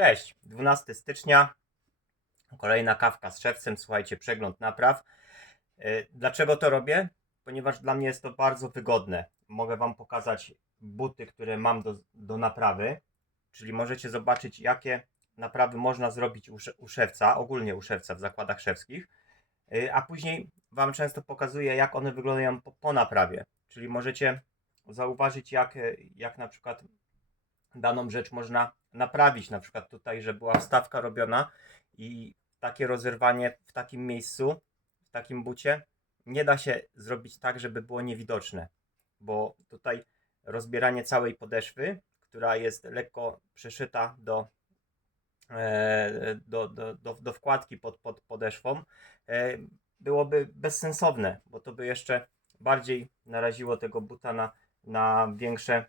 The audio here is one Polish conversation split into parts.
Cześć, 12 stycznia, kolejna kawka z szewcem, słuchajcie, przegląd napraw. E, Dlaczego to robię? Ponieważ dla mnie jest to bardzo wygodne. Mogę Wam pokazać buty, które mam do, do naprawy, czyli możecie zobaczyć, jakie naprawy można zrobić u, u szewca, ogólnie u szewca w zakładach szewskich, E, a później Wam często pokazuję, jak one wyglądają po, po naprawie, czyli możecie zauważyć, jak, jak na przykład daną rzecz można naprawić. Na przykład tutaj, że była wstawka robiona i takie rozerwanie w takim miejscu, w takim bucie, nie da się zrobić tak, żeby było niewidoczne, bo tutaj rozbieranie całej podeszwy, która jest lekko przeszyta do, e, do, do, do, do wkładki pod, pod podeszwą, e, byłoby bezsensowne, bo to by jeszcze bardziej naraziło tego buta na, na większe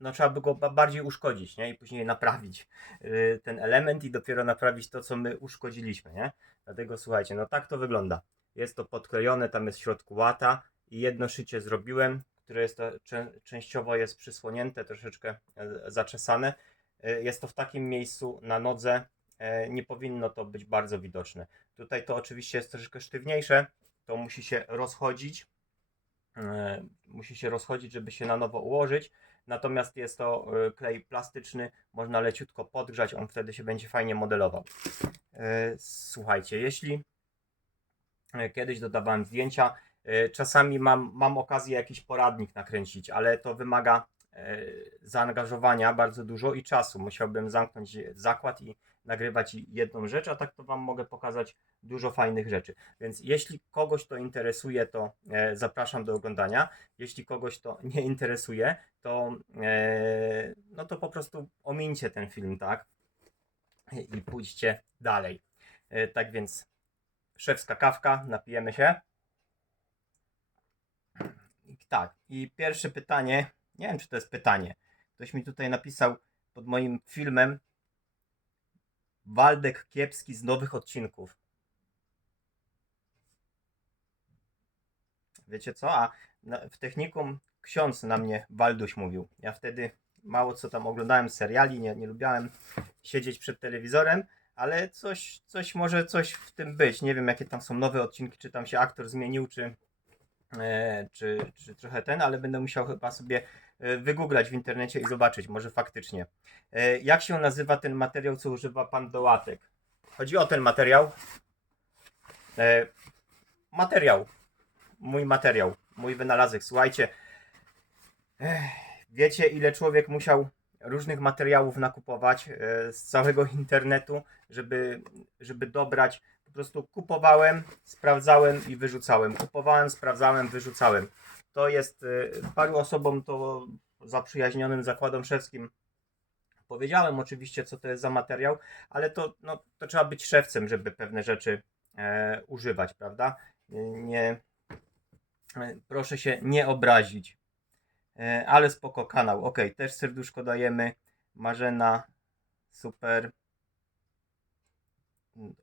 no trzeba by go ba- bardziej uszkodzić, nie? I później naprawić e, ten element i dopiero naprawić to, co my uszkodziliśmy, nie? Dlatego słuchajcie, no tak to wygląda. Jest to podklejone, tam jest w środku łata i jedno szycie zrobiłem, które jest to czę- częściowo jest przysłonięte, troszeczkę e, zaczesane. E, Jest to w takim miejscu na nodze, e, nie powinno to być bardzo widoczne. Tutaj to oczywiście jest troszeczkę sztywniejsze, to musi się rozchodzić, e, musi się rozchodzić, żeby się na nowo ułożyć. Natomiast jest to e, klej plastyczny, można leciutko podgrzać, on wtedy się będzie fajnie modelował. E, Słuchajcie, jeśli e, kiedyś dodawałem zdjęcia, e, czasami mam, mam okazję jakiś poradnik nakręcić, ale to wymaga e, zaangażowania bardzo dużo i czasu. Musiałbym zamknąć zakład i nagrywać jedną rzecz, a tak to Wam mogę pokazać dużo fajnych rzeczy. Więc jeśli kogoś to interesuje, to e, zapraszam do oglądania. Jeśli kogoś to nie interesuje, to e, no to po prostu omińcie ten film, tak? I pójdźcie dalej. E, tak więc szewska kawka, napijemy się. Tak, i pierwsze pytanie, nie wiem czy to jest pytanie. Ktoś mi tutaj napisał pod moim filmem Waldek Kiepski z nowych odcinków. Wiecie co? A w technikum ksiądz na mnie Walduś mówił. Ja wtedy mało co tam oglądałem seriali, nie, nie lubiałem siedzieć przed telewizorem, ale coś, coś może coś w tym być. Nie wiem jakie tam są nowe odcinki, czy tam się aktor zmienił, czy, e, czy, czy trochę ten, ale będę musiał chyba sobie wygooglać w internecie i zobaczyć, może faktycznie. E, jak się nazywa ten materiał, co używa pan do łatek? Chodzi o ten materiał. E, materiał. Mój materiał. Mój wynalazek. Słuchajcie. Wiecie, ile człowiek musiał różnych materiałów nakupować e, z całego internetu, żeby, żeby dobrać. Po prostu kupowałem, sprawdzałem i wyrzucałem. Kupowałem, sprawdzałem, wyrzucałem. To jest e, paru osobom to zaprzyjaźnionym zakładom szewskim powiedziałem oczywiście, co to jest za materiał, ale to, no, to trzeba być szewcem, żeby pewne rzeczy e, używać, prawda? Nie, e, proszę się nie obrazić. E, ale spoko kanał. Ok, też serduszko dajemy. Marzena, super.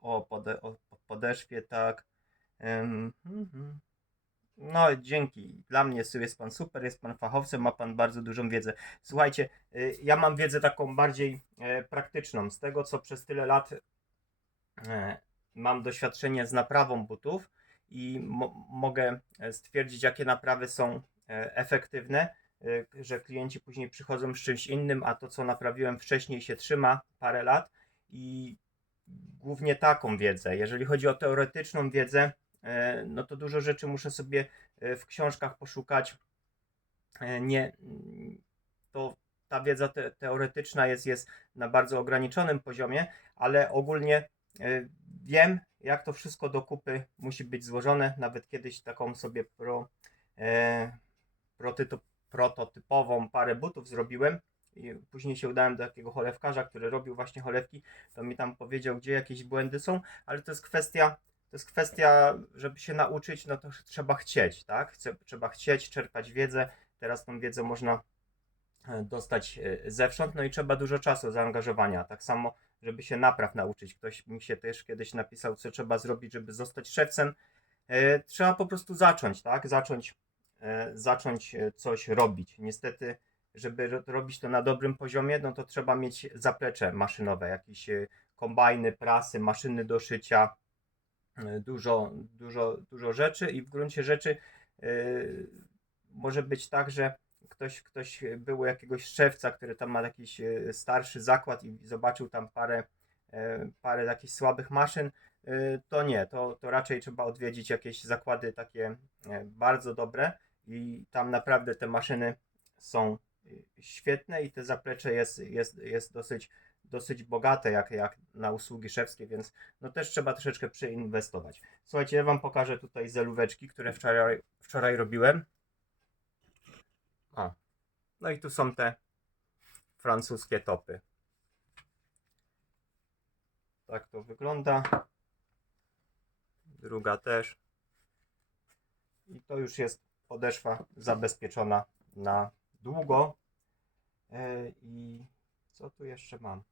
O, pode, o podeszwie, tak. Em, mhm. No, dzięki. Dla mnie jest pan super, jest pan fachowcem, ma pan bardzo dużą wiedzę. Słuchajcie, y, ja mam wiedzę taką bardziej e, praktyczną. Z tego, co przez tyle lat e, mam doświadczenie z naprawą butów i mo- mogę e, stwierdzić, jakie naprawy są efektywne, że klienci później przychodzą z czymś innym, a to, co naprawiłem wcześniej, się trzyma parę lat i głównie taką wiedzę. Jeżeli chodzi o teoretyczną wiedzę, no to dużo rzeczy muszę sobie e, w książkach poszukać. E, Nie, to ta wiedza te, teoretyczna jest, jest na bardzo ograniczonym poziomie, ale ogólnie e, wiem, jak to wszystko do kupy musi być złożone. Nawet kiedyś taką sobie pro, e, prototypową parę butów zrobiłem. I później się udałem do takiego cholewkarza, który robił właśnie cholewki, to mi tam powiedział, gdzie jakieś błędy są, ale to jest kwestia, to jest kwestia, żeby się nauczyć, no to trzeba chcieć, tak? Trzeba chcieć czerpać wiedzę. Teraz tą wiedzę można e, dostać e, zewsząd, no i trzeba dużo czasu, zaangażowania. Tak samo, żeby się napraw nauczyć. Ktoś mi się też kiedyś napisał, co trzeba zrobić, żeby zostać szewcem. E, Trzeba po prostu zacząć, tak? Zacząć, zacząć coś robić. Niestety żeby ro- robić to na dobrym poziomie, no to trzeba mieć zaplecze maszynowe, jakieś kombajny, prasy, maszyny do szycia, dużo, dużo, dużo rzeczy i w gruncie rzeczy e, może być tak, że ktoś, ktoś był jakiegoś szewca, który tam ma jakiś e, starszy zakład i zobaczył tam parę, parę jakichś słabych maszyn, to nie, to, to raczej trzeba odwiedzić jakieś zakłady takie bardzo dobre i tam naprawdę te maszyny są świetne i te zaplecze jest, jest, jest dosyć, dosyć bogate jak, jak na usługi szewskie, więc no też trzeba troszeczkę przeinwestować. Słuchajcie, ja Wam pokażę tutaj zelóweczki, które wczoraj, wczoraj robiłem. O, no i tu są te francuskie topy. Tak to wygląda. Druga też. I to już jest podeszwa zabezpieczona na długo. E, I co tu jeszcze mam?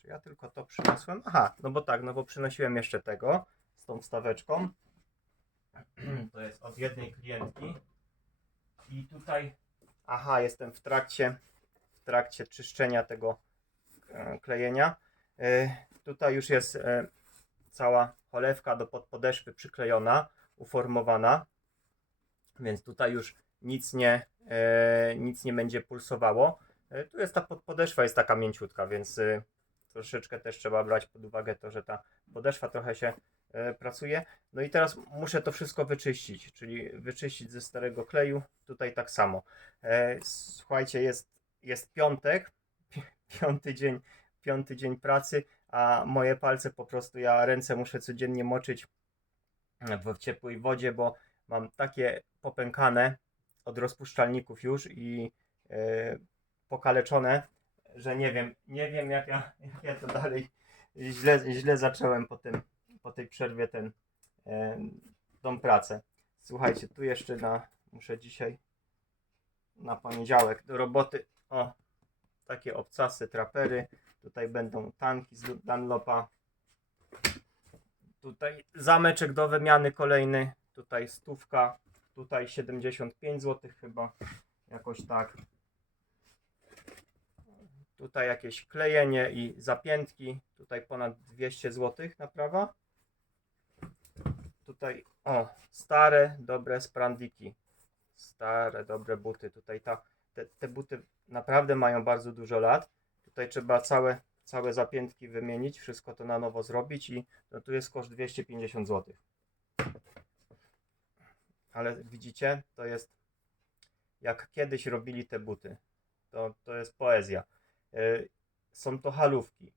Czy ja tylko to przyniosłem? Aha, no bo tak, no bo przynosiłem jeszcze tego z tą wstaweczką. To jest od jednej klientki. I tutaj, aha, jestem w trakcie, w trakcie czyszczenia tego e, klejenia. E, tutaj już jest cała cholewka do podpodeszwy przyklejona, uformowana. Więc tutaj już nic nie, nic nie będzie pulsowało. E, tu jest ta podpodeszwa, jest taka mięciutka, więc e, troszeczkę też trzeba brać pod uwagę to, że ta podeszwa trochę się e, pracuje. No i teraz muszę to wszystko wyczyścić, czyli wyczyścić ze starego kleju. Tutaj tak samo. E, słuchajcie, jest, jest piątek, pi- piąty dzień, piąty dzień pracy, a moje palce po prostu, ja ręce muszę codziennie moczyć w ciepłej wodzie, bo mam takie popękane od rozpuszczalników już i e, pokaleczone, że nie wiem, nie wiem jak ja, jak ja to dalej źle, źle zacząłem po, tym, po tej przerwie ten, e, tą pracę. Słuchajcie, tu jeszcze na, muszę dzisiaj na poniedziałek do roboty, o, takie obcasy, trapery, tutaj będą tanki z Dunlopa, tutaj zameczek do wymiany kolejny, tutaj stówka, tutaj 75 zł chyba, jakoś tak. Tutaj jakieś klejenie i zapiętki, tutaj ponad 200 zł naprawa. Tutaj, o, stare, dobre sprandiki, stare, dobre buty, tutaj ta, te, te buty naprawdę mają bardzo dużo lat. Tutaj trzeba całe, całe zapiętki wymienić, wszystko to na nowo zrobić i no tu jest koszt 250 zł. Ale widzicie, to jest jak kiedyś robili te buty. To, to jest poezja. Y, Są to halówki.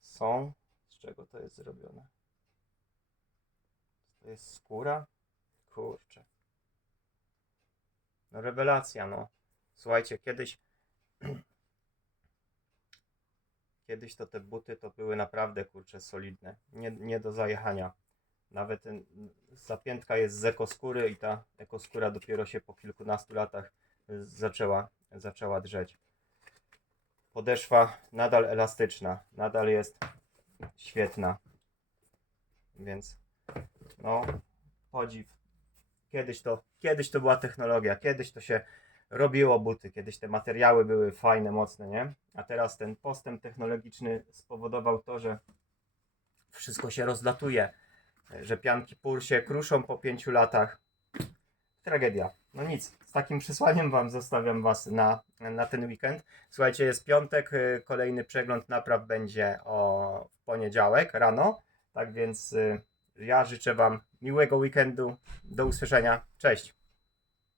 Są. Z czego to jest zrobione? To jest skóra? Kurczę. No rewelacja, no. Słuchajcie, kiedyś kiedyś to te buty to były naprawdę kurcze solidne. Nie, nie do zajechania. Nawet ten, zapiętka jest z ekoskóry i ta ekoskóra dopiero się po kilkunastu latach y, zaczęła, zaczęła drzeć. Podeszwa nadal elastyczna, nadal jest świetna. Więc no, podziw. Kiedyś to, kiedyś to była technologia, kiedyś to się robiło buty, kiedyś te materiały były fajne, mocne, nie? A teraz ten postęp technologiczny spowodował to, że wszystko się rozlatuje, że pianki pór się kruszą po pięciu latach. Tragedia. No nic, z takim przesłaniem Wam zostawiam Was na, na ten weekend. Słuchajcie, jest piątek, y, kolejny przegląd napraw będzie o, w poniedziałek rano. Tak więc y, ja życzę Wam miłego weekendu. Do usłyszenia. Cześć.